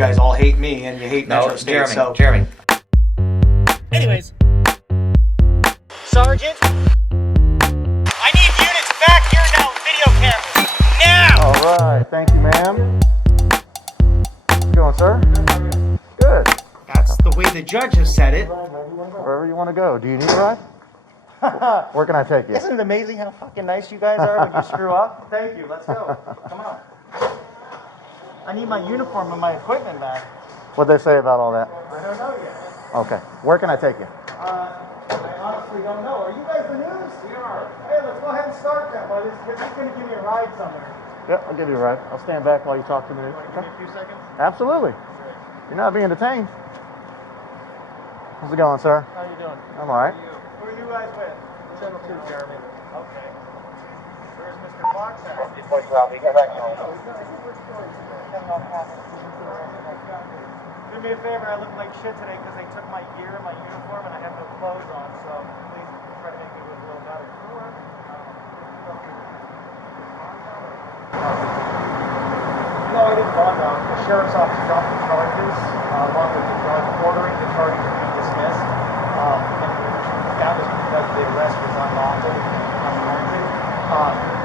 guys all hate me and you hate Metro State. Jeremy, So Jeremy. Anyways. Sergeant? I need units back here now with video cameras. Now! Alright, thank you, ma'am. How's it going, sir? Good. that's the way the judge has said it. Wherever you want to go. Do you need a ride? Where can I take you? Isn't it amazing how fucking nice you guys are when you screw up? Thank you, let's go. Come on. I need my uniform and my equipment back. What'd they say about all that? I don't know yet. Okay. Where can I take you? I honestly don't know. Are you guys the news? We are. Hey, let's go ahead and start then. Well, he's going to give me a ride somewhere. Yeah, I'll give you a ride. I'll stand back while you talk to me. Want to give me a few seconds? Absolutely. You're not being detained. How's it going, sir? How you doing? I'm alright. Who are you guys with? Channel 2, Jeremy. Okay. Where's Mr. Fox at? Do me a favor, I look like shit today because they took my gear and my uniform and I have no clothes on, so please try to make me look a little better. No, I didn't bond down. The sheriff's office dropped the charges along with the judge ordering the charges to be dismissed. And that was because the arrest was unlawful and unwarranted.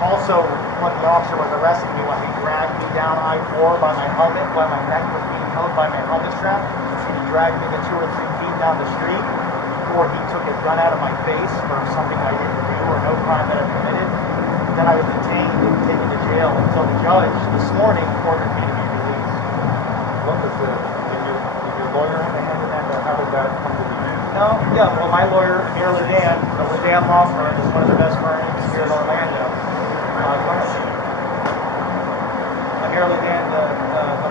Also, when the officer was arresting me, when he dragged me down I-4 by my helmet, while my neck was being held by my helmet strap, he dragged me to 2 or 3 feet down the street, or he took a gun out of my face for something I didn't do or no crime that I committed. Then I was detained and taken to jail until the judge this morning ordered me to be released. What was did your lawyer have a hand in that, or how did that come to be? No, yeah, well, my lawyer, Amir Ledan, the Ledan Law Firm, is one of the best firms here in Orlando. Amir Ledan, the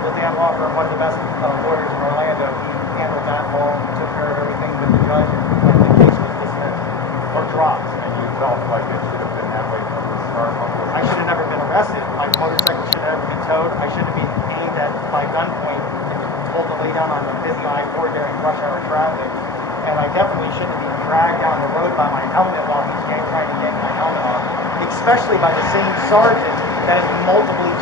Ledan Law Firm, one of the best lawyers in Orlando. He handled that law, took care of everything with the judge, and the case was dismissed or dropped. And you felt like it should have been that way from the start? I should have never been arrested. My motorcycle should have never been towed. I shouldn't be aimed at by gunpoint and told to lay down on the busy I-4 during rush hour traffic. And I definitely shouldn't be dragged down the road by my helmet while he's trying to get my helmet off. Especially by the same sergeant that has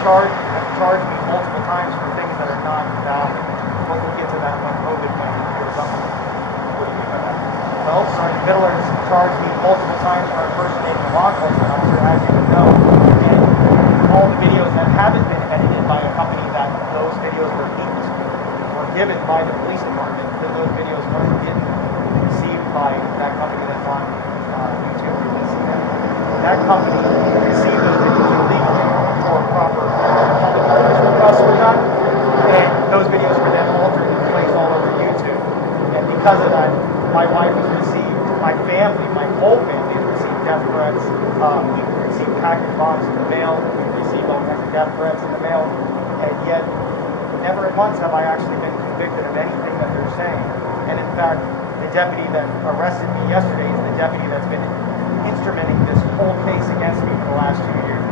charged me multiple times for things that are not valid. But we'll get to that when COVID goes up. What do you mean by that? Well, Sergeant Middler has charged me multiple times for impersonating a law enforcement officer, as you know. And all the videos that haven't been edited by a company that those videos were leaked, were given by the police department, that those videos weren't received by that company that's on YouTube. You can see that. That company received those videos illegally for proper public interest requests were done, and those videos were then altered and placed all over YouTube. And because of that, my wife has received, my family, my whole family has received death threats. We received package bombs in the mail. We received all kinds of death threats in the mail. And yet, never once have I actually been convicted of anything that they're saying. And in fact, the deputy that arrested me yesterday is the deputy that's been instrumenting this whole case against me for the last 2 years.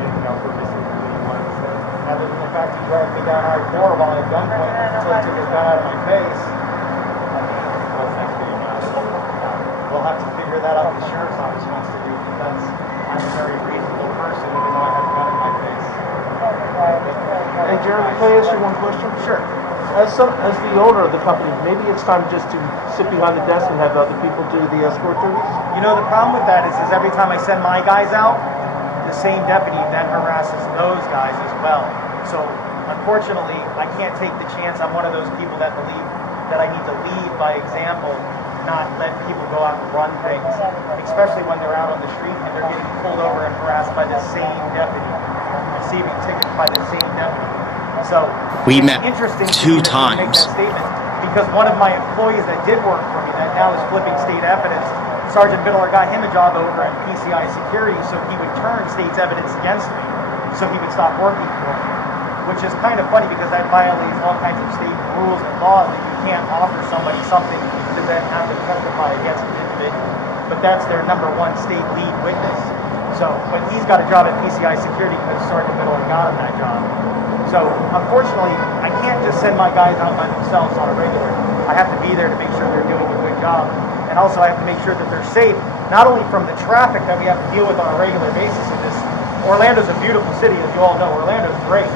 Anything else for missing that you wanted to say? Other than the fact he dragged me down I-4 while at gunpoint until he took his gun out of my face. What's next for you now? We'll have to figure that out what the sheriff's office wants to do, because I'm a very reasonable person even though I have a gun in my face. Hey, Jeremy, can I ask you one question? Sure. As the owner of the company, maybe it's time just to sit behind the desk and have other people do the escort duties? You know, the problem with that is every time I send my guys out, the same deputy then harasses those guys as well. So, unfortunately, I can't take the chance. I'm one of those people that believe that I need to lead by example, not let people go out and run things, especially when they're out on the street and they're getting pulled over and harassed by the same deputy, receiving tickets by the same deputy. So We met interesting 2 to make times. that statement, because one of my employees that did work for me that now is flipping state evidence, Sergeant Middler got him a job over at PCI Security so he would turn state's evidence against me so he would stop working for me, which is kind of funny because that violates all kinds of state rules and laws that you can't offer somebody something to then have to testify against an individual. But that's their #1 state lead witness. So, but he's got a job at PCI Security because Sergeant Middler got him that job. So, unfortunately, I can't just send my guys out by themselves on a regular. I have to be there to make sure they're doing a good job. And also I have to make sure that they're safe, not only from the traffic that we have to deal with on a regular basis in this. Orlando's a beautiful city, as you all know. Orlando's great.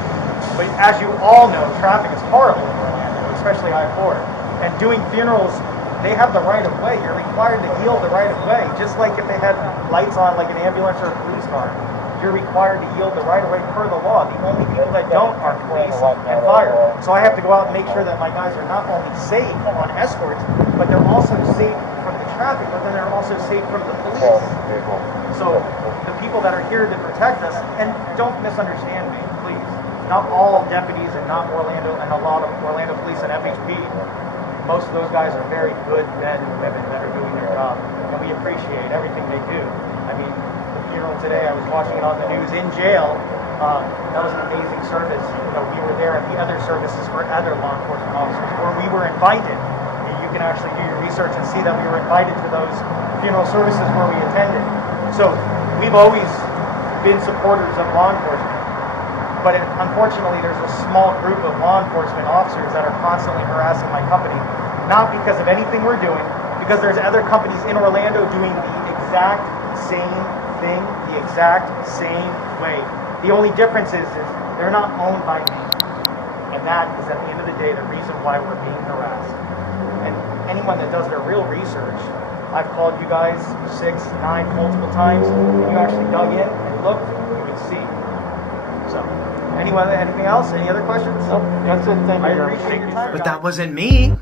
But as you all know, traffic is horrible in Orlando, especially I-4. And doing funerals, they have the right of way. You're required to yield the right of way, just like if they had lights on like an ambulance or a police car. You're required to yield the right of way per the law. The only people that don't are police and fire. So I have to go out and make sure that my guys are not only safe on escorts, but they're also safe from the traffic, but then they're also safe from the police. So the people that are here to protect us, and don't misunderstand me, please. Not all deputies and not Orlando and a lot of Orlando police and FHP. Most of those guys are very good men and women that are doing their job, and we appreciate everything they do. I mean, the funeral today, I was watching it on the news in jail. That was an amazing service. You know, we were there at the other services for other law enforcement officers, where we were invited. You can actually do your research and see that we were invited to those funeral services where we attended. So we've always been supporters of law enforcement. But unfortunately, there's a small group of law enforcement officers that are constantly harassing my company, not because of anything we're doing, because there's other companies in Orlando doing the exact same thing, the exact same way. The only difference is they're not owned by me. And that is, at the end of the day, the reason why we're being harassed. And anyone that does their real research, I've called you guys 6, 9, multiple times, and you actually dug in and looked, you can see. So, anything else? Any other questions? Nope, that's it. Thank you. I appreciate your time. But that wasn't me.